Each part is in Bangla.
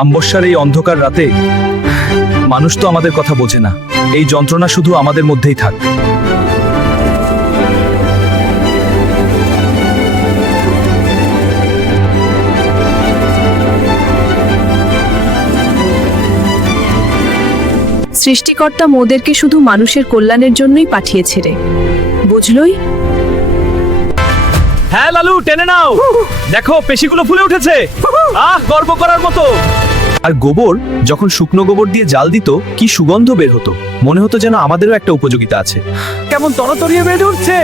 অমাবস্যার এই অন্ধকার রাতে মানুষ তো আমাদের কথা বোঝে না। এই যন্ত্রণা শুধু আমাদের মধ্যেই থাক। সৃষ্টিকর্তা মোদেরকে শুধু মানুষের কল্যাণের জন্যই পাঠিয়েছে রে, বুঝলই? হ্যাঁ লালু, টেনে নাও, দেখো পেশিগুলো ফুলে উঠেছে। গর্ব করার মতো। আর গোবর যখন শুকনো গোবর দিয়ে জাল দিত, কি সুগন্ধ বের হতো, মনে হতো যেন আমাদেরও একটা উপযোগিতা আছে। কেমন তরতরিয়ে বেড়ে উঠছে।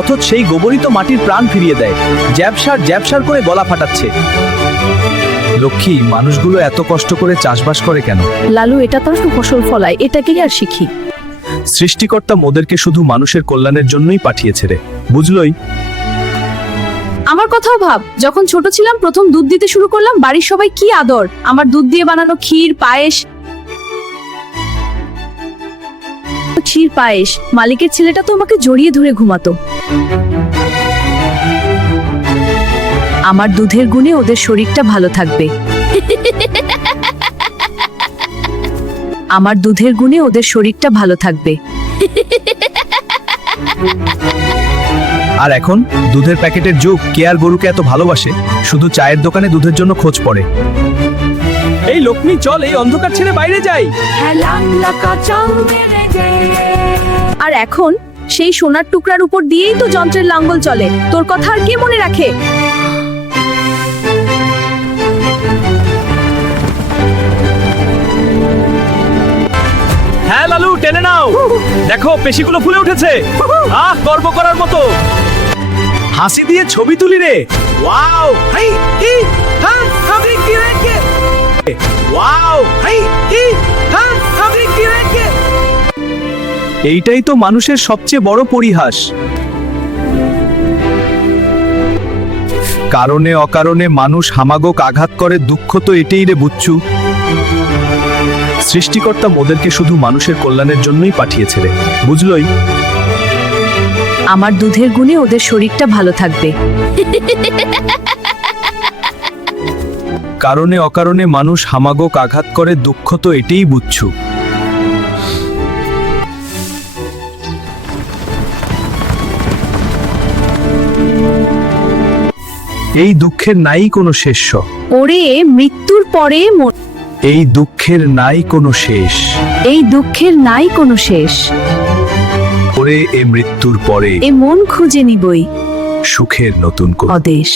অথচ সেই গোবরই তো মাটির প্রাণ ফিরিয়ে দেয়। জ্যাবসার করে গলা ফাটাচ্ছে। লক্ষ্মী, মানুষগুলো এত কষ্ট করে চাষবাস করে কেন? লালু, এটা তার ফসল ফলায়, এটাকেই আর শিখি। সৃষ্টিকর্তা মোদেরকে শুধু মানুষের কল্যাণের জন্যই পাঠিয়েছে রে, বুঝলই? আমার কথাও ভাব, যখন ছোট ছিলাম প্রথম দুধ দিতে শুরু করলাম, বাড়ির সবাই কি আদর। আমার দুধ দিয়ে বানানো ক্ষীর পায়েস, মালিকের ছেলেটা তো আমাকে জড়িয়ে ধরে ঘুমাতো। আমার দুধের গুণে ওদের শরীরটা ভালো থাকবে। আমার দুধের গুণে ওদের শরীরটা ভালো থাকবে। আর এখন দুধের প্যাকেটের যুগ। কে আর গরুকে এত ভালোবাসে? শুধু চায়ের দোকানে দুধের জন্য খোঁজ পড়ে। এই লক্ষ্মী, চল এই অন্ধকার ছেড়ে বাইরে যাই। আর এখন সেই সোনার টুকরার উপর দিয়েই তো যন্ত্রের লাঙ্গল চলে। তোর কথা আর কে মনে রাখে? হ্যাঁ লালু, টেনে নাও, দেখো পেশিগুলো ফুলে উঠেছে। গর্ব করার মতো। হাসি দিয়ে ছবি তুলি রে। ওয়াও, এইটাই তো মানুষের সবচেয়ে বড় পরিহাস। কারণে অকারণে মানুষ হামাগোক আঘাত করে, দুঃখ তো এটাই রে বুচ্চু। সৃষ্টিকর্তা মোদেরকে শুধু মানুষের কল্যাণের জন্যই পাঠিয়েছে রে, বুঝলই? আমার দুধের গুণে ওদের শরীরটা ভালো থাকবে। কারণে অকারণে মানুষ হামাগোক আঘাত করে, দুঃখ তো এটাই বুচ্ছু। এই দুঃখের নাই কোনো শেষ। ওরে মৃত্যুর পরে এই দুঃখের নাই কোনো শেষ। এই দুঃখের নাই কোনো শেষ। ওরে এ মৃত্যুর পরে এ মন খুঁজে নিবই সুখের নতুন অদেশ।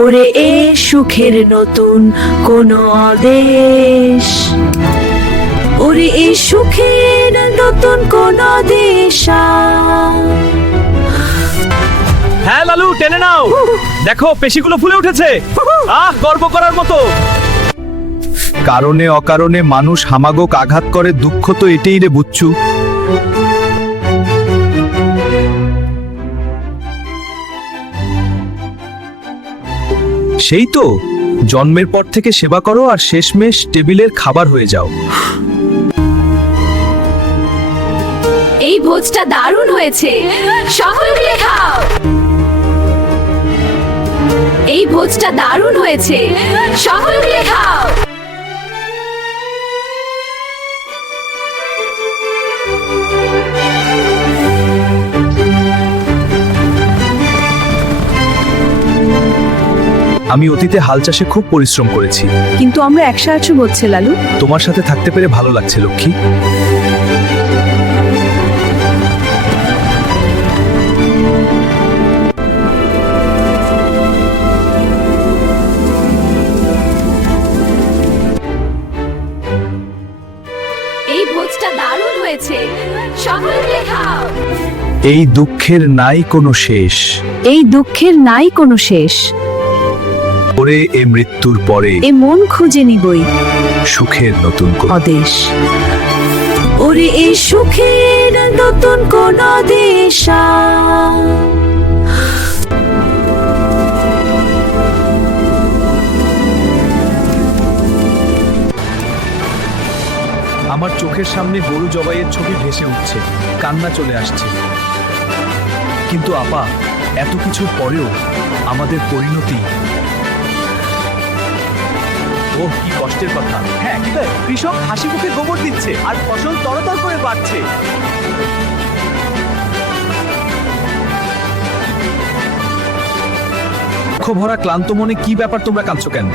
ওরে এ সুখের নতুন কোন অদেশ। ওরে এ সুখের নতুন কোন দেশ। হ্যাঁ লালু, টেনে নাও, দেখো পেশিগুলো ফুলে উঠেছে। গর্ব করার মতো। কারণে অকারণে মানুষ হামাগোক আঘাত করে, দুঃখ তো এটাই রে বুচ্চু। সেই তো জন্মের পর থেকে সেবা করো আর শেষমেশ টেবিলের খাবার হয়ে যাও। এই ভোজটা দারুণ হয়েছে, সকলে মিলে খাও। এই ভোজটা দারুণ হয়েছে, সকলে মিলে খাও। আমি অতীতে হাল চাষে খুব পরিশ্রম করেছি, কিন্তু আমরা একসাথে হচ্ছে লালু। তোমার সাথে থাকতে পেরে ভালো লাগছে লক্ষ্মী। এই ভোজটা দারুণ হয়েছে, সকলে মিলে খাও। এই দুঃখের নাই কোনো শেষ। এই দুঃখের নাই কোনো শেষ। ওরে এ মৃত্যুর পরে এ মন খুঁজে নিবই সুখের নতুন অদেশ। ওরে এ সুখের নতুন কোন দেশ। আমার চোখের সামনে গরু জবাইয়ের ছবি ভেসে উঠছে, কান্না চলে আসছে। কিন্তু আপা, এত কিছুর পরেও আমাদের পরিণতি ওহ, কি কষ্টের কথা। হ্যাঁ, কিন্তু কৃষক হাসি মুখে গোবর দিচ্ছে আর ফসল তরতর করে বাড়ছে। দুঃখ ভরা ক্লান্ত মনে কি ব্যাপার, তোমরা কাঁদছো কেন?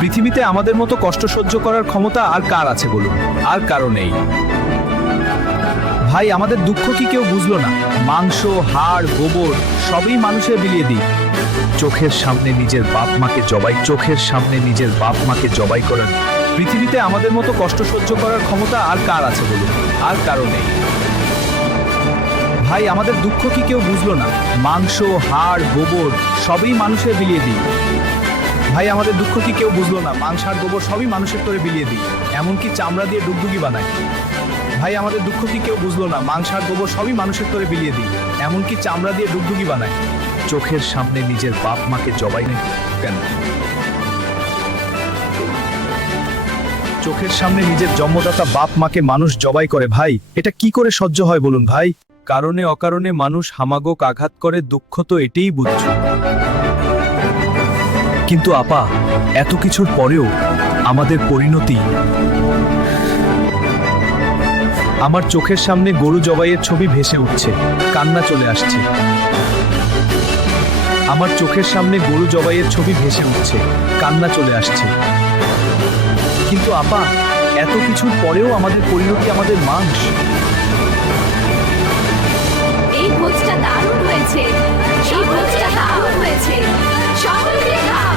পৃথিবীতে আমাদের মতো কষ্ট সহ্য করার ক্ষমতা আর কার আছে বলুন? আর কারো নেই। ভাই, আমাদের দুঃখ কি কেউ বুঝলো না? মাংস, হাড়, গোবর সবই মানুষের বিলিয়ে দিই। চোখের সামনে নিজের বাপ মাকে জবাই করেন। পৃথিবীতে আমাদের মতো কষ্ট সহ্য করার ক্ষমতা আর কার আছে বলুন? আর কারো নেই। ভাই, আমাদের দুঃখ কি কেউ বুঝলো না? মাংস, হাড়, গোবর সবই মানুষের বিলিয়ে দিই। ভাই, আমাদের দুঃখ কি কেউ বুঝলো না? মাংস আর গোবর সবই মানুষের তোরে বিলিয়ে দিই, এমনকি চামড়া দিয়ে ডুগডুগি বানাই। ভাই, আমাদের দুঃখ কি কেউ বুঝলো না? মাংস আর গোবর সবই মানুষের তোরে বিলিয়ে দিই, এমনকি চামড়া দিয়ে ডুগডুগি বানাই। চোখের সামনে নিজের বাপ মাকে জবাই নেই কেন? চোখের সামনে নিজের জন্মদাতা বাপ মাকে মানুষ জবাই করে। ভাই, এটা কি করে সহ্য হয় বলুন ভাই? কারণে অকারণে মানুষ হামাগোক আঘাত করে, দুঃখ তো এটাই বুঝছো। কিন্তু আপা, এত কিছুর পরেও আমাদের পরিণতি। আমার চোখের সামনে গরু জবাইয়ের ছবি ভেসে উঠছে, কান্না চলে আসছে। আমার চোখের সামনে গরু জবাইয়ের ছবি ভেসে উঠছে, কান্না চলে আসছে। কিন্তু আপা, এত কিছুর পরেও আমাদের পরিণতি, আমাদের মাংস। এই ভোজটা দারুণ হয়েছে। সকলে খাও।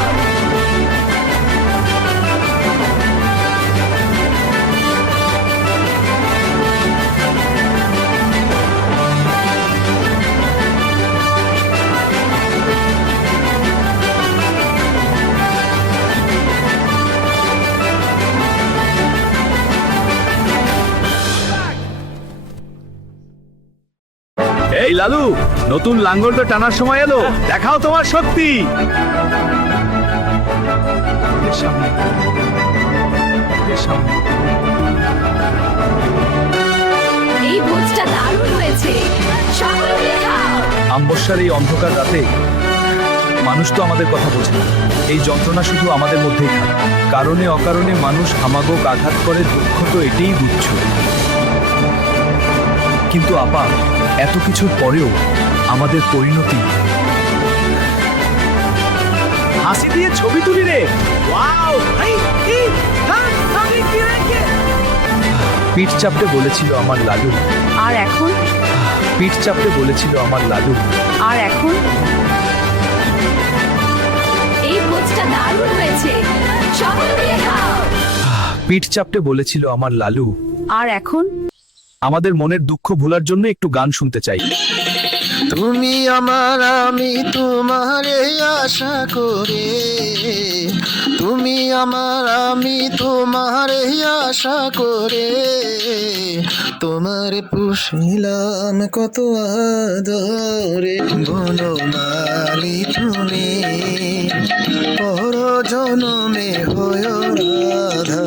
এই লালু, নতুন লাঙ্গলটা টানার সময় এলো, দেখাও তোমার শক্তি। এই ভোজটা দারুণ হয়েছে। সকলে খাও। অমাবস্যার এই অন্ধকার রাতে মানুষ তো আমাদের কথা বোঝে না। এই যন্ত্রণা শুধু আমাদের মধ্যেই থাকে। কারণে অকারণে মানুষ হামাগোক আঘাত করে, দুঃখ তো এটাই বুঝছো। কিন্তু আপা, এত কিছুর পরেও আমাদের পরিণতি। হাসি দিয়ে ছবি তুলি রে। ওয়াও! পিঠ চাপড়ে বলেছিল আমার লালু। আর এখন? পিঠ চাপড়ে বলেছিল আমার লালু। আর এখন? এই ভোজটা দারুণ হয়েছে। সকলে খাও। পিঠ চাপড়ে বলেছিল আমার লালু। আর এখন? আমাদের মনের দুঃখ ভোলার জন্য একটু গান শুনতে চাই। তুমি আমার, আমি তোমারে আশা করে। তুমি আমার, আমি তোমারে আশা করে। তোমার পুষিলাম কত আদরে। বনমালী তুমি, পর জনমে হয় রাধা।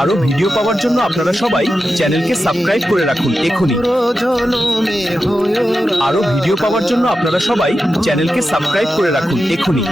আরো ভিডিও পাওয়ার জন্য আপনারা সবাই চ্যানেলকে সাবস্ক্রাইব করে রাখুন এখনই। আরো ভিডিও পাওয়ার জন্য আপনারা সবাই চ্যানেলকে সাবস্ক্রাইব করে রাখুন এখনই।